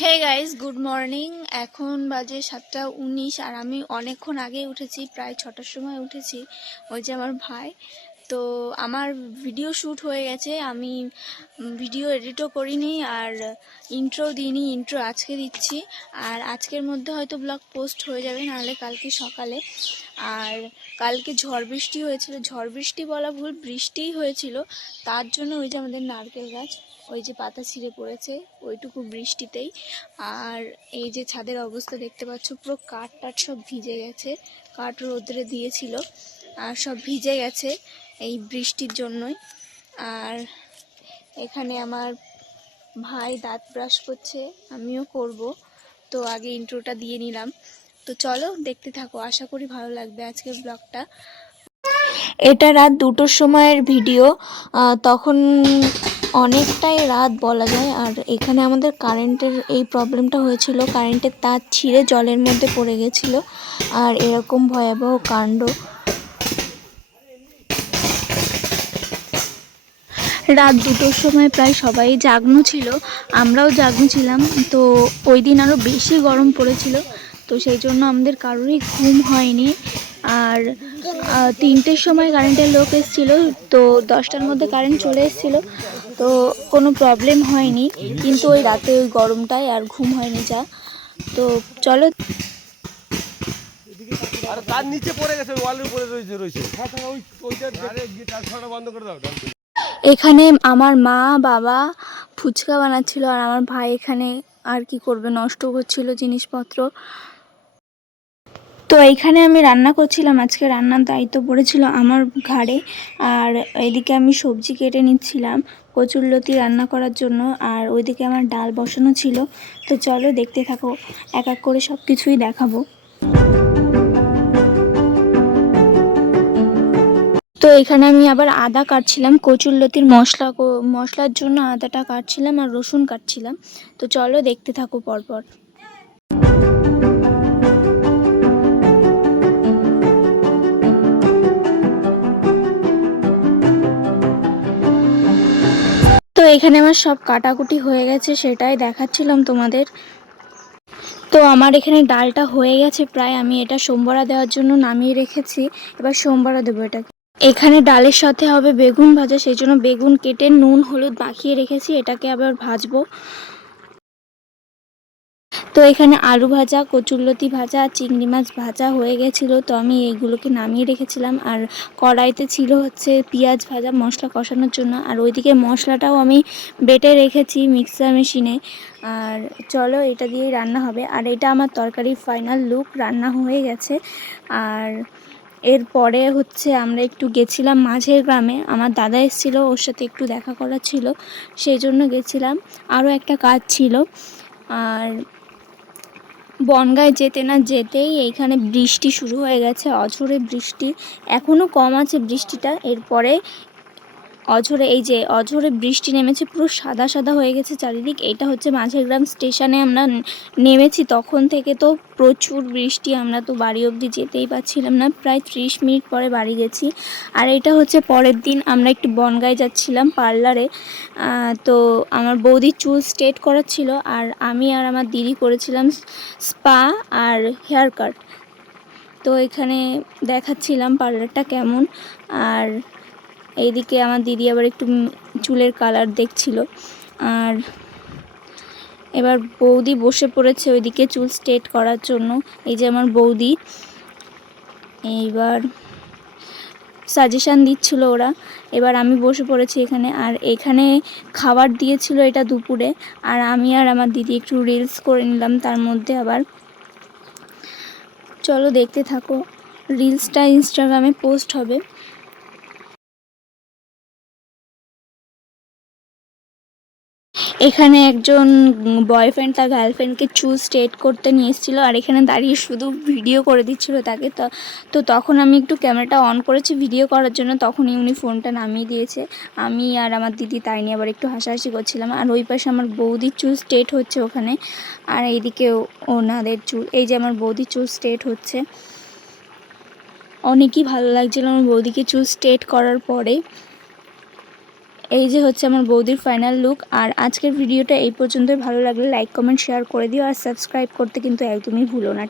Hey guys, good morning. এখন বাজে 7:19 আর আমি অনেকক্ষণ আগে উঠেছি, প্রায় 6টার সময় উঠেছি। ওই যে আমার ভাই, তো আমার ভিডিও শ্যুট হয়ে গেছে, আমি ভিডিও এডিটও করিনি আর ইন্ট্রো দিইনি। ইন্ট্রো আজকে দিচ্ছি আর আজকের মধ্যে হয়তো ব্লগ পোস্ট হয়ে যাবে, নাহলে কালকে সকালে। আর কালকে ঝড় বৃষ্টি হয়েছিল, ঝড় বৃষ্টি বলা ভুল, বৃষ্টিই হয়েছিল। তার জন্য ওই যে আমাদের নারকেল গাছ, ওই যে পাতা ছিঁড়ে পড়েছে ওইটুকু বৃষ্টিতেই। আর এই যে ছাদের অবস্থা দেখতে পাচ্ছ, পুরো কাঠ টাট সব ভিজে গেছে, কাঠ রোদ্রে দিয়েছিল আর সব ভিজে গেছে এই বৃষ্টির জন্যই। আর এখানে আমার ভাই দাঁত ব্রাশ করছে, আমিও করব। তো আগে ইন্ট্রোটা দিয়ে নিলাম, তো চলো দেখতে থাকো, আশা করি ভালো লাগবে আজকের ব্লগটা। এটা রাত 2টোর সময়ের ভিডিও, তখন অনেকটাই রাত বলা যায়। আর এখানে আমাদের কারেন্টের এই প্রবলেমটা হয়েছিল, কারেন্টের তার ছিঁড়ে জলের মধ্যে পড়ে গেছিলো। আর এরকম ভয়াবহ কাণ্ড। রাত 2টোর সময় প্রায় সবাই জাগ্ন ছিল, আমরাও জাগ্ন ছিলাম। তো ওই দিন আরও বেশি গরম পড়েছিল, তো সেই জন্য আমাদের কারোরই ঘুম হয়নি। আর 3টের সময় কারেন্টের লোক এসেছিল, তো 10টার মধ্যে কারেন্ট চলে এসেছিলো, তো কোনো প্রবলেম হয়নি। কিন্তু ওই রাতে ওই গরমটায় আর ঘুম হয়নি যা। তো চলো। আর তার নিচে পড়ে গেছে, ওয়ালের উপরে রয়েছে। বন্ধ করে দাও। এখানে আমার মা বাবা ফুচকা বানাচ্ছিল আর আমার ভাই এখানে আর কি করবে, নষ্ট করছিল জিনিসপত্র। তো এইখানে আমি রান্না করছিলাম, আজকে রান্নার দায়িত্ব পড়েছিল আমার ঘাড়ে। আর এইদিকে আমি সবজি কেটে নিচ্ছিলাম কচুরলতি রান্না করার জন্য, আর ওইদিকে আমার ডাল বসানো ছিল। তো চলো দেখতে থাকো, এক এক করে সব কিছুই দেখাবো। তো এখানে আমি আবার আদা কাটছিলাম, কচুরলতির মশলার জন্য আদাটা কাটছিলাম আর রসুন কাটছিলাম। তো চলো দেখতে থাকো পরপর। তো এখানে আমার সব কাটাকুটি হয়ে গেছে, সেটাই দেখাচ্ছিলাম তোমাদের। তো আমার এখানে ডালটা হয়ে গেছে প্রায়, আমি এটা সোমবড়া দেওয়ার জন্য নামিয়ে রেখেছি, এবার সোমবড়া দেবো এটাকে। এখানে ডালের সাথে হবে বেগুন ভাজা, সেই জন্য বেগুন কেটে নুন হলুদ মাখিয়ে রেখেছি, এটাকে আবার ভাজবো। তো এখানে আলু ভাজা, কচুরলতি ভাজা, চিংড়ি মাছ ভাজা হয়ে গেছিলো, তো আমি এইগুলোকে নামিয়ে রেখেছিলাম। আর কড়াইতে ছিল হচ্ছে পেঁয়াজ ভাজা মশলা কষানোর জন্য, আর ওইদিকে মশলাটাও আমি বেটে রেখেছি মিক্সার মেশিনে। আর চলো এটা দিয়েই রান্না হবে। আর এটা আমার তরকারির ফাইনাল লুক, রান্না হয়ে গেছে। আর এরপরে হচ্ছে আমরা একটু গেছিলাম মাঝের গ্রামে, আমার দাদা এসেছিলো, ওর সাথে একটু দেখা করার ছিল, সেই জন্য গেছিলাম। আরও একটা কাজ ছিল। আর বনগাঁয় যেতে না যেতেই এইখানে বৃষ্টি শুরু হয়ে গেছে, অঝোরে বৃষ্টি। এখনও কম আছে বৃষ্টিটা, এরপরে অঝোরে বৃষ্টি নেমেছে, পুরো সাদা সাদা হয়ে গেছে চারিদিক। এটা হচ্ছে মাঝেরগ্রাম স্টেশনে আমরা নেমেছি, তখন থেকে তো প্রচুর বৃষ্টি, আমরা তো বাড়ি অবধি যেতেই পারছিলাম না, প্রায় 30 মিনিট পরে বাড়ি গেছি। আর এটা হচ্ছে পরের দিন, আমরা একটু বনগাঁয় যাচ্ছিলাম পার্লারে। তো আমার বৌদির চুল স্ট্রেট করার ছিল, আর আমি আর আমার দিদি করেছিলাম স্পা আর হেয়ার কাট। তো এখানে দেখাচ্ছিলাম পার্লারটা কেমন। আর এইদিকে আমার দিদি আবার একটু চুলের কালার দেখছিল। আর এবার বৌদি বসে পড়েছে ওইদিকে চুল স্ট্রেট করার জন্য, এই যে আমার বৌদি। এইবার সাজেশান দিচ্ছিল ওরা, এবার আমি বসে পড়েছি এখানে। আর এখানে খাবার দিয়েছিল এটা দুপুরে, আর আমি আর আমার দিদি একটু রিলস করে নিলাম তার মধ্যে আবার। চলো দেখতে থাকো, রিলসটা ইনস্টাগ্রামে পোস্ট হবে। এখানে একজন বয়ফ্রেন্ড তার গার্লফ্রেন্ডকে চুল স্ট্রেট করতে নিয়ে এসেছিলো, আর এখানে দাঁড়িয়ে শুধু ভিডিও করে দিচ্ছিলো তাকে। তো তখন আমি একটু ক্যামেরাটা অন করেছি ভিডিও করার জন্য, তখনই উনি ফোনটা নামিয়ে দিয়েছে। আমি আর আমার দিদি তাই নিয়ে আবার একটু হাসাহাসি করছিলাম। আর ওই পাশে আমার বৌদির চুল স্ট্রেট হচ্ছে ওখানে, আর এইদিকে ওনাদের চুল, এই যে আমার বৌদির চুল স্ট্রেট হচ্ছে। অনেকই ভালো লাগছিলো আমার বৌদিকে চুল স্ট্রেট করার পরে। এই যে হচ্ছে আমার বৌদির ফাইনাল লুক। আর আজকের ভিডিওটা এই পর্যন্তই। ভালো লাগলে লাইক কমেন্ট শেয়ার করে দিও, আর সাবস্ক্রাইব করতে কিন্তু একদমই ভুলো না।